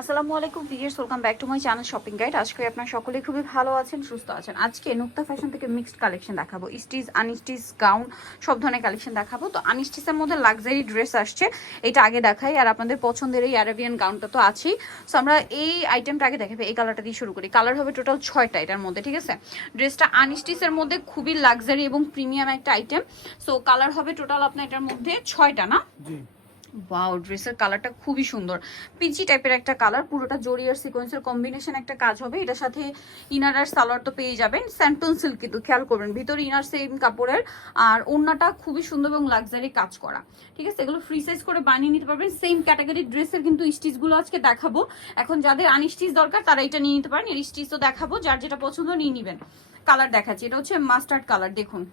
আসসালামু আলাইকুম viewers, welcome back to my channel shopping guide. আজকে আপনারা সকলে খুবই ভালো আছেন, সুস্থ আছেন। আজকে নুক্তা ফ্যাশন থেকে মিক্সড কালেকশন দেখাবো, স্টিচ আনস্টিচ গাউন সব ধরনের কালেকশন দেখাবো। তো আনস্টিচের মধ্যে লাক্সারি ড্রেস আসছে, এটা আগে দেখাই। আর আপনাদের পছন্দের এই আরাবিয়ান গাউনটা তো আছেই। সো আমরা এই আইটেমটা আগে দেখাবো। এই কালারটা দিয়ে শুরু করি। কালার হবে টোটাল 6টা এটার মধ্যে, ঠিক আছে। ড্রেসটা আনস্টিচের মধ্যে খুবই লাক্সারি এবং প্রিমিয়াম একটা আইটেম। সো কালার হবে টোটাল আপনার এটার মধ্যে 6টা না? ওয়াও, ড্রেসের কালারটা খুবই সুন্দর, পিচি টাইপের একটা কালার। পুরোটা জরি আর সিকোয়েন্সের কম্বিনেশন একটা কাজ হবে। এটার সাথে ইনার আর সালোয়ার তো পেয়ে যাবেন স্যান্টন সিল্ক, কিন্তু খেয়াল করবেন ভিতরে ইনার সেম কাপড়ের। আর ওড়নাটা খুবই সুন্দর এবং লাক্সারি কাজ করা, ঠিক আছে। এগুলো ফ্রি সাইজ করে বানিয়ে নিতে পারবেন। সেম ক্যাটাগরির ড্রেসের কিন্তু স্টিচগুলো আজকে দেখাবো। এখন যাদের আনস্টিচ দরকার তারা এটা নিয়ে নিতে পারেন। এর স্টিচ তো দেখাবো, যার যেটা পছন্দ নিয়ে নেবেন। কালার দেখাচ্ছি, এটা হচ্ছে মাস্টার্ড কালার। দেখুন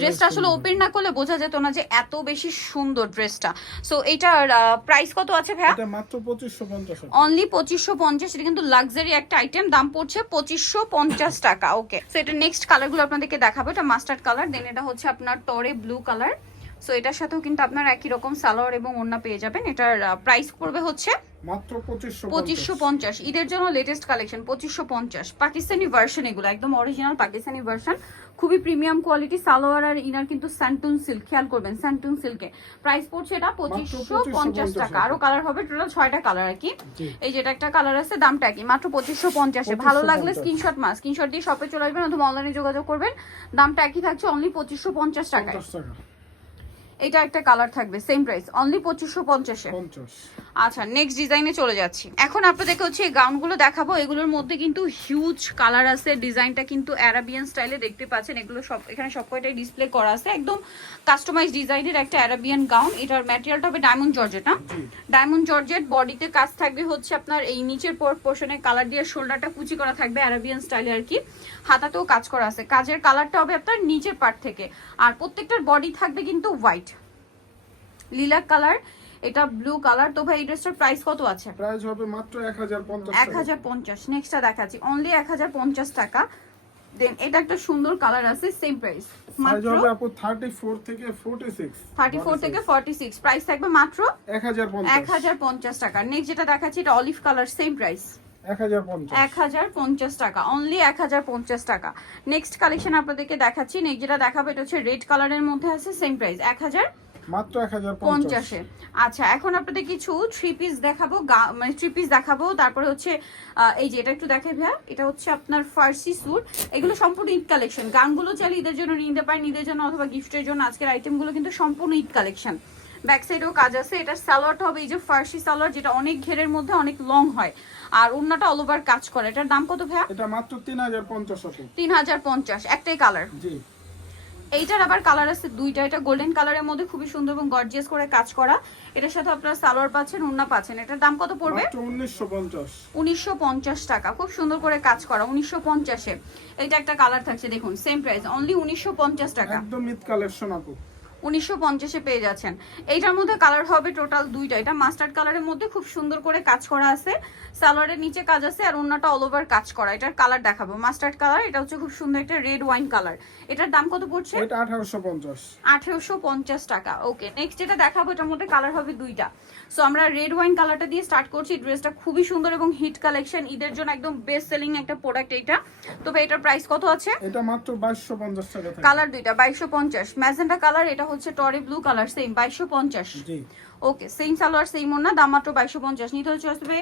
ড্রেসটা আসলে ওপেন না করলে বোঝা যেত না যে এত বেশি সুন্দর ড্রেসটা। সো এটার প্রাইস কত আছে ভাইয়া? এটা মাত্র 2550 অনলি 2550। এটা কিন্তু লাক্সারি একটা আইটেম, দাম পড়ছে 2550 টাকা। ওকে, সো এটা নেক্সট কালারগুলো আপনাদেরকে দেখাবো। এটা মাস্টার্ড কালার, দেন এটা হচ্ছে আপনার টরে ব্লু কালার। সো এটার সাথেও কিন্তু আপনার একই রকম সালোয়ার এবং ওড়না পেয়ে যাবেন। এটার প্রাইস পড়বে হচ্ছে মাত্র 2550। ঈদের জন্য লেটেস্ট কালেকশন 2550। পাকিস্তানি ভার্সন, এগুলো একদম অরিজিনাল পাকিস্তানি ভার্সন, খুবই প্রিমিয়াম কোয়ালিটি। সালোয়ার আর ইনার কিন্তু স্যান্টুন সিল্ক, খেয়াল করবেন স্যান্টুন সিল্কে। প্রাইস পড়ছে এটা 2550 টাকা। আরো কালার হবে, টোটাল 6টা কালার আর কি। এই যেটা একটা কালার আছে, দামটা কি মাত্র 2550। ভালো লাগলে স্ক্রিনশট স্ক্রিনশট দিয়ে শপে চলে আসবেন অথবা অনলাইনে যোগাযোগ করবেন। দামটা একই থাকছে, অনলি 2550 টাকায়। এটা একটা কালার থাকবে, সেম প্রাইস অনলি 2550। আচ্ছা, নেক্সট ডিজাইনে চলে যাচ্ছি। এখন আপনাদেরকে হচ্ছে এই গাউনগুলো দেখাবো। এগুলোর মধ্যে কিন্তু হিউজ কালার আছে। ডিজাইনটা কিন্তু অ্যারাবিয়ান স্টাইলে দেখতে পাচ্ছেন। এগুলো সব এখানে সব কয়টাই ডিসপ্লে করা আছে। একদম কাস্টমাইজ ডিজাইনের একটা অ্যারাবিয়ান গাউন। এটার ম্যাটেরিয়ালটা হবে ডায়মন্ড জর্জেট, না? Diamond georgette. বডিতে কাজ থাকবে হচ্ছে আপনার এই নিচের পোর্শনে কালার দিয়ে, শোল্ডারটা কুচি করা থাকবে অ্যারাবিয়ান স্টাইলে আর কি। হাতাতেও কাজ করা আছে। কাজের কালারটা হবে আপনার নিচের পার্ট থেকে। আর প্রত্যেকটার বডি থাকবে কিন্তু হোয়াইট, লিলাক কালার, এটা ব্লু কালার। তো ভাই এই ড্রেসটার প্রাইস কত আছে? প্রাইস হবে মাত্র 1050 1050। নেক্সটটা দেখাচ্ছি, অনলি 1050 টাকা। দেন এটা একটা সুন্দর কালার আছে, সেম প্রাইস মাত্র হবে আপু 34 থেকে 46। 34 থেকে 46, প্রাইস থাকবে মাত্র 1050 টাকা। নেক্সট যেটা দেখাচ্ছি এটা অলিভ কালার, সেম প্রাইস 1050 টাকা, অনলি 1050 টাকা। নেক্সট কালেকশন আপনাদেরকে দেখাচ্ছি। নেক্সট যেটা দেখাবো এটা হচ্ছে রেড কালারের মধ্যে আছে, সেম প্রাইস মাত্র 1050। আচ্ছা, এখন আপনাদের কিছু থ্রি পিস দেখাবো, মানে থ্রি পিস দেখাবো। তারপরে হচ্ছে এই যে এটা একটু দেখাই ভাইয়া, এটা হচ্ছে আপনার ফার্সি স্যুট। এগুলো সম্পূর্ণ ঈদ কালেকশন। গাউনগুলো চাইলে ঈদের জন্য নিতে পারেন, ঈদের জন্য অথবা গিফটের জন্য। আজকের আইটেমগুলো কিন্তু সম্পূর্ণ ঈদ কালেকশন। ব্যাক সাইডেও কাজ আছে। এটা সালোয়ারটা হবে এই যে ফার্সি সালোয়ার, যেটা অনেক ঘেরের মধ্যে অনেক লং হয়। আর ওড়নাটা অল ওভার কাজ করে। এটার দাম কত ভাইয়া? এটা মাত্র 3050। 3050, একটাই কালার। জি, এইটার আবার কালার আছে দুইটা। এটা গোল্ডেন কালারের মধ্যে খুবই সুন্দর এবং গর্জিয়াস করে কাজ করা। এটার সাথে আপনারা সালোয়ার পাচ্ছেন, ওড়না পাচ্ছেন। এটার দাম কত পড়বে? মাত্র 1950। 1950 টাকা, খুব সুন্দর করে কাজ করা 1950-এ। এইটা একটা কালার থাকছে, দেখুন সেম প্রাইস অনলি 1950 টাকা। একদম ঈদ কালেকশন আপু, 1950-এ পেয়ে যাচ্ছেন। এইটার মধ্যে কালার হবে টোটাল দুইটা। এটা মাস্টার্ড কালারের মধ্যে খুব সুন্দর করে কাজ করা আছে। সালোয়ারের নিচে কাজ আছে আর ওড়নাটা অল ওভার কাজ করা। এটার কালার দেখাবো, মাস্টার্ড কালার। এটা হচ্ছে খুব সুন্দর একটা রেড ওয়াইন কালার। এটার দাম কত পড়ছে? এটা 1850। 1850 টাকা। ওকে, নেক্সট যেটা দেখাবো এটার মধ্যে কালার হবে দুইটা। সো আমরা রেড ওয়াইন কালারটা দিয়ে স্টার্ট করছি। ড্রেসটা খুবই সুন্দর এবং হিট কালেকশন, ঈদের জন্য একদম বেস্ট সেলিং একটা প্রোডাক্ট এইটা। তবে এটার প্রাইস কত আছে? এটা মাত্র 2250 টাকা। কালার দুইটা 2250। ম্যাজেন্টা কালার, এটা হচ্ছে টরি ব্লু কালার, সেম 2250। জি, ওকে, সেম সালোয়ার সেম ওড়না, দাম মাত্র 2250। নিতে হচ্ছে আসবে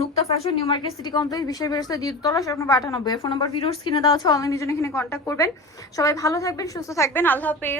Nukta fashion, new market, city complex, বিশেষ ব্যবস্থা দ্বিতলা, স্বপ্ন 98। ফোন নাম্বার ভিডিওর স্ক্রিনে দেওয়া আছে, অনলাইনের জন্য এখানে কন্ট্যাক্ট করবেন। সবাই ভালো থাকবেন, সুস্থ থাকবেন, আল্লাহ হাফেজ।